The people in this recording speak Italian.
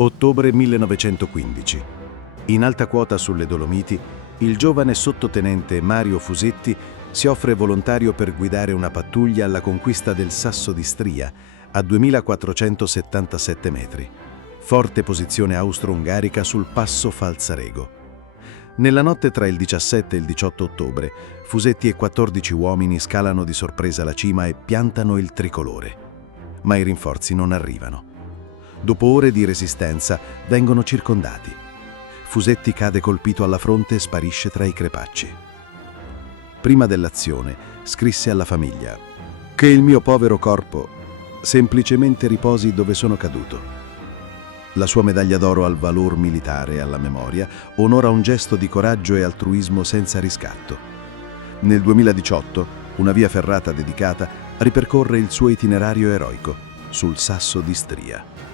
Ottobre 1915. In alta quota sulle Dolomiti, il giovane sottotenente Mario Fusetti si offre volontario per guidare una pattuglia alla conquista del Sasso di Stria, a 2477 metri. Forte posizione austro-ungarica sul passo Falzarego. Nella notte tra il 17 e il 18 ottobre, Fusetti e 14 uomini scalano di sorpresa la cima e piantano il tricolore. Ma i rinforzi non arrivano. Dopo ore di resistenza, vengono circondati. Fusetti cade colpito alla fronte e sparisce tra i crepacci. Prima dell'azione, scrisse alla famiglia: «Che il mio povero corpo semplicemente riposi dove sono caduto». La sua medaglia d'oro al valor militare e alla memoria onora un gesto di coraggio e altruismo senza riscatto. Nel 2018, una via ferrata dedicata ripercorre il suo itinerario eroico sul Sasso di Stria.